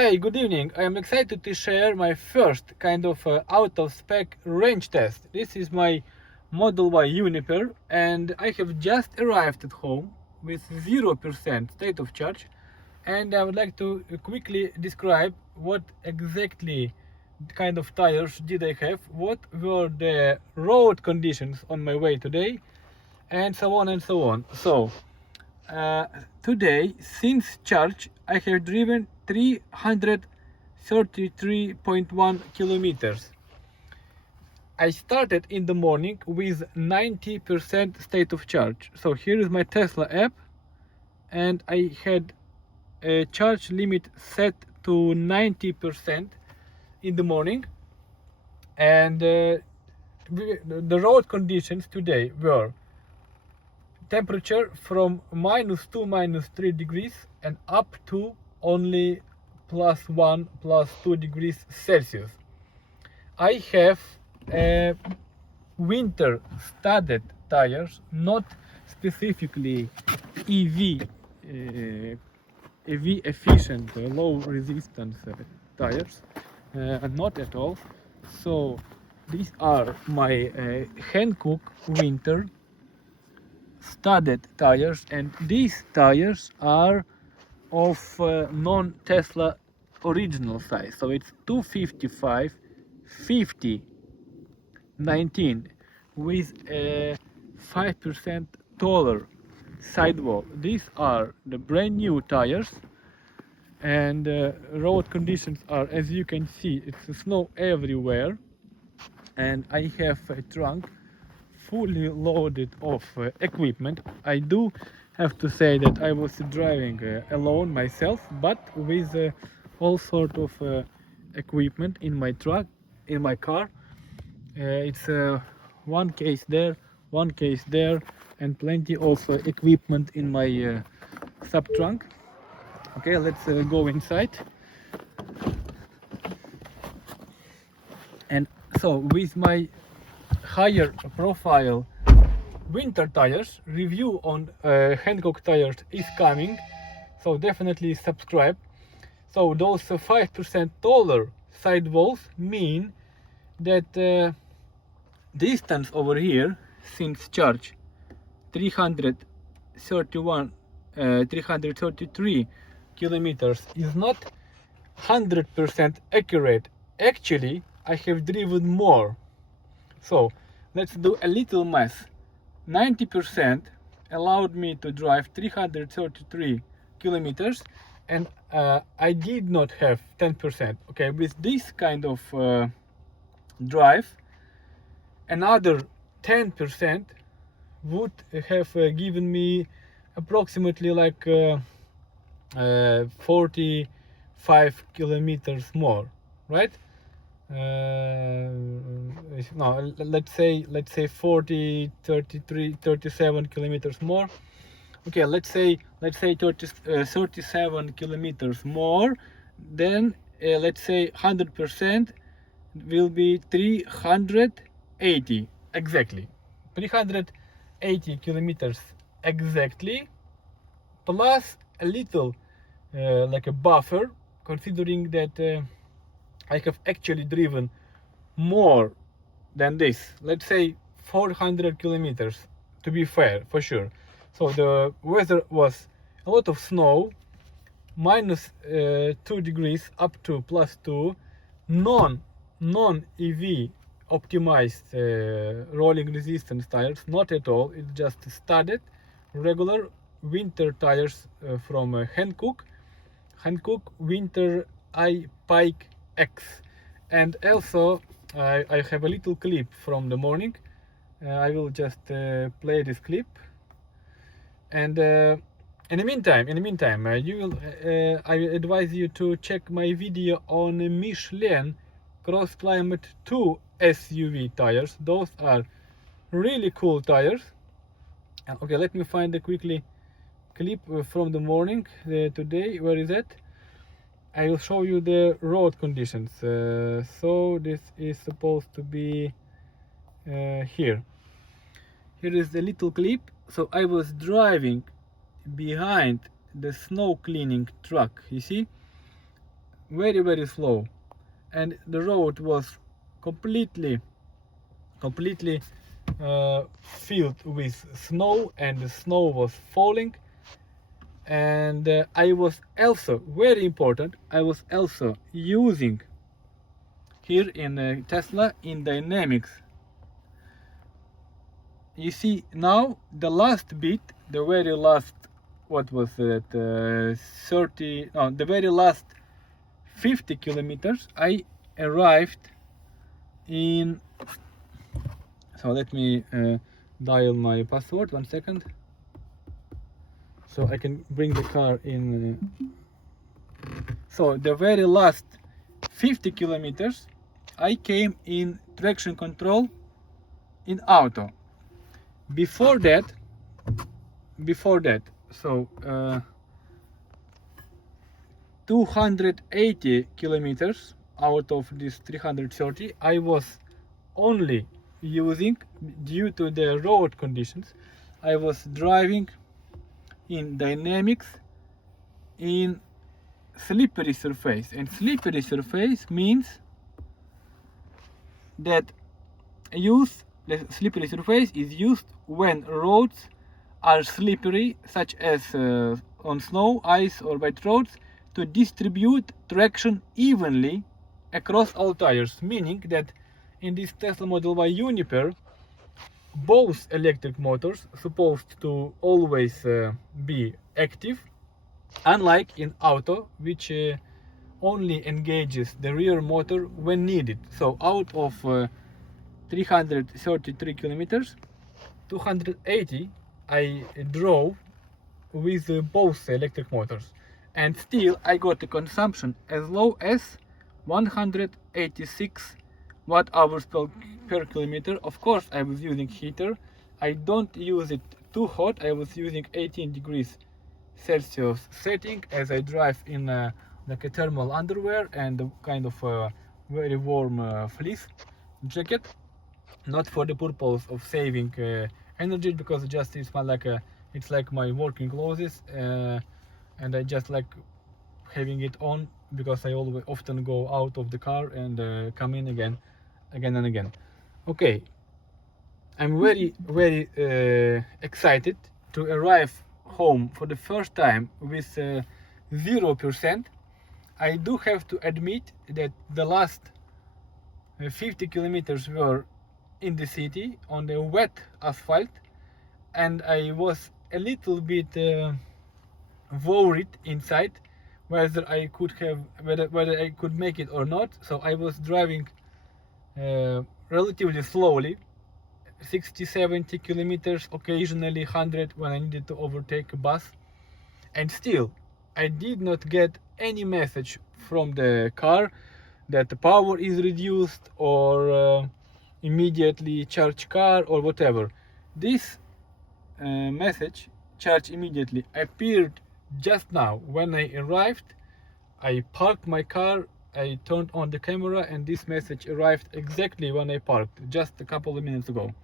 Hi, good evening. I am excited to share my first kind of out-of-spec range test. This is my Model Y Juniper, and I have just arrived at home with 0% state of charge, and I would like to quickly describe what exactly kind of tires did I have, what were the road conditions on my way today, and so on and so on. Today, since charge, I have driven 333.1 kilometers. I started in the morning with 90% state of charge. So here is my Tesla app, and I had a charge limit set to 90% in the morning. And the road conditions today were temperature from -2, -3 degrees and up to only +1, +2 degrees Celsius. I have winter studded tires, not specifically EV efficient, low resistance tires, not at all. So these are my Hankook winter studded tires, and these tires are of non-Tesla original size, so it's 255 50 19 with a 5% taller sidewall. These are the brand new tires, and road conditions are, as you can see, it's snow everywhere, and I have a trunk fully loaded of equipment. I do have to say that I was driving alone myself, but with all sort of equipment in my truck, in my car. It's one case there, one case there, and plenty of equipment in my sub trunk. Okay, let's go inside. And so with my higher profile winter tires, review on Hankook tires is coming, so definitely subscribe. So those 5% taller sidewalls mean that distance over here since charge 333 kilometers is not 100% accurate. Actually, I have driven more. So let's do a little math. 90% allowed me to drive 333 kilometers, and I did not have 10%. Okay, with this kind of drive, another 10% would have given me approximately like 45 kilometers more, right? No, let's say 40, 33, 37 kilometers more. Okay, let's say 37 kilometers more. Then let's say 100% will be 380 exactly. 380 kilometers exactly, plus a little like a buffer, considering that I have actually driven more than this. Let's say 400 kilometers to be fair, for sure. So the weather was a lot of snow, -2 degrees up to +2, non-EV optimized rolling resistance tires, not at all. It's just studded regular winter tires from Hankook winter Ipike X. And also I have a little clip from the morning. I will just play this clip, and in the meantime you will I advise you to check my video on Michelin Cross Climate 2 SUV tires. Those are really cool tires. Okay, let me find a quickly clip from the morning today. Where is it? I will show you the road conditions. So this is supposed to be here. Here is the little clip. So I was driving behind the snow cleaning truck, you see, very slow, and the road was completely filled with snow, and the snow was falling. And I was also, very important, I was also using here in Tesla in dynamics. You see now the last bit, the very last, what was it, 30, no, the very last 50 kilometers, I arrived in, so let me dial my password, 1 second, so I can bring the car in. So the very last 50 kilometers I came in traction control in auto. Before that, so 280 kilometers out of this 330 I was only using, due to the road conditions, I was driving in dynamics in slippery surface. And slippery surface means that the slippery surface is used when roads are slippery, such as on snow, ice or wet roads, to distribute traction evenly across all tires. Meaning that in this Tesla Model Y Juniper, both electric motors supposed to always be active, unlike in auto, which only engages the rear motor when needed. So out of 333 kilometers, 280 I drove with both electric motors, and still I got a consumption as low as 186 watt hours per kilometer. Of course I was using heater, I don't use it too hot, I was using 18 degrees Celsius setting, as I drive in like a thermal underwear and a kind of very warm fleece jacket, not for the purpose of saving energy, because just it's like my working clothes, and I just like having it on because I always often go out of the car and come in again and again. Okay, I'm very excited to arrive home for the first time with 0%. I do have to admit that the last 50 kilometers were in the city on the wet asphalt, and I was a little bit worried inside whether I could make it or not. So I was driving relatively slowly, 60-70 kilometers, occasionally 100 when I needed to overtake a bus, and still I did not get any message from the car that the power is reduced or immediately charge car or whatever. This message, charge immediately, appeared just now when I arrived. I parked my car, I turned on the camera, and this message arrived exactly when I parked, just a couple of minutes ago.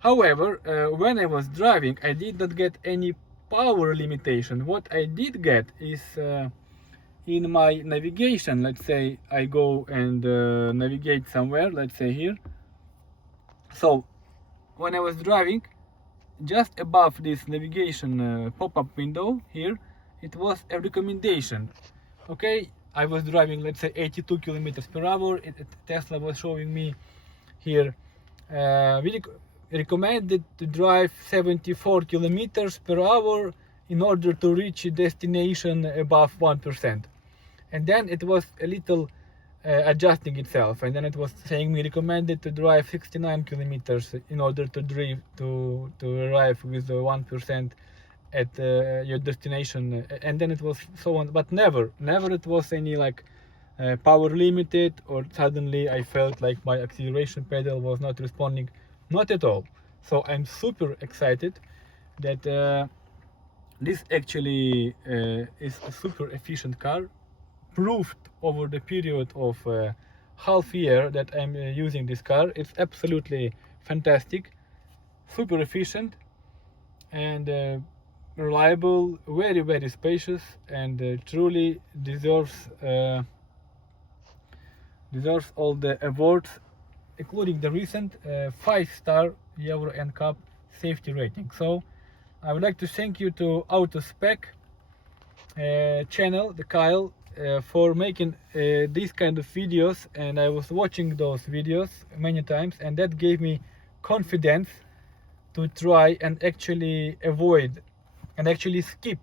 However, when I was driving, I did not get any power limitation. What I did get is in my navigation. Let's say I go and navigate somewhere, let's say here. So when I was driving, just above this navigation pop-up window here, it was a recommendation. Okay, I was driving, let's say 82 kilometers per hour. Tesla was showing me here we recommended to drive 74 kilometers per hour in order to reach a destination above 1%. And then it was a little adjusting itself, and then it was saying me recommended to drive 69 kilometers in order to arrive with 1% at your destination, and then it was so on. But never it was any like power limited, or suddenly I felt like my acceleration pedal was not responding, not at all. So I'm super excited that this actually is a super efficient car, proved over the period of half year that I'm using this car. It's absolutely fantastic, super efficient, and reliable, very very spacious, and truly deserves all the awards, including the recent 5-star Euro NCAP safety rating. So I would like to thank you to AutoSpec channel, the Kyle, for making these kind of videos, and I was watching those videos many times, and that gave me confidence to try and actually avoid and actually skip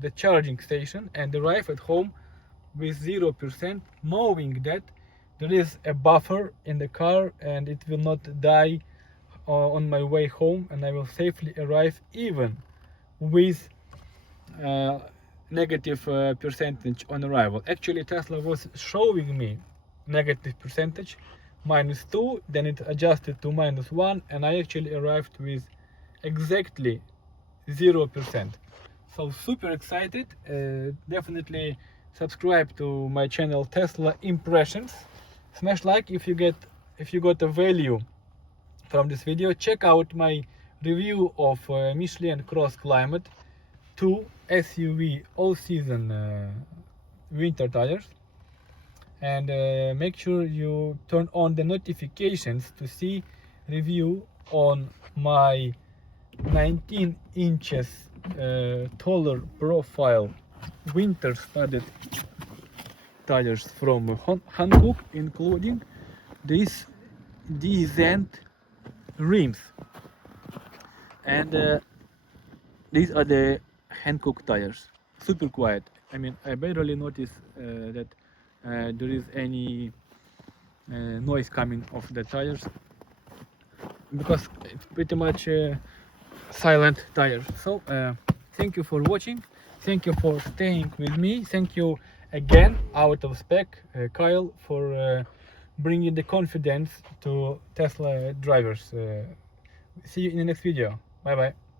the charging station and arrive at home with 0%, knowing that there is a buffer in the car and it will not die on my way home, and I will safely arrive even with negative percentage on arrival. Actually, Tesla was showing me negative percentage, -2, then it adjusted to -1, and I actually arrived with exactly 0%. So super excited. Definitely subscribe to my channel Tesla Impressions. Smash like if you got a value from this video. Check out my review of Michelin Cross Climate 2 SUV all-season winter tires, and make sure you turn on the notifications to see review on my 19 inches taller profile winter studded tires from Hankook, including these descent rims, and these are the Hankook tires. Super quiet. I mean, I barely notice that there is any noise coming off the tires, because it's pretty much silent tires. So thank you for watching, thank you for staying with me, thank you again AutoSpec Kyle for bringing the confidence to Tesla drivers. See you in the next video. Bye bye.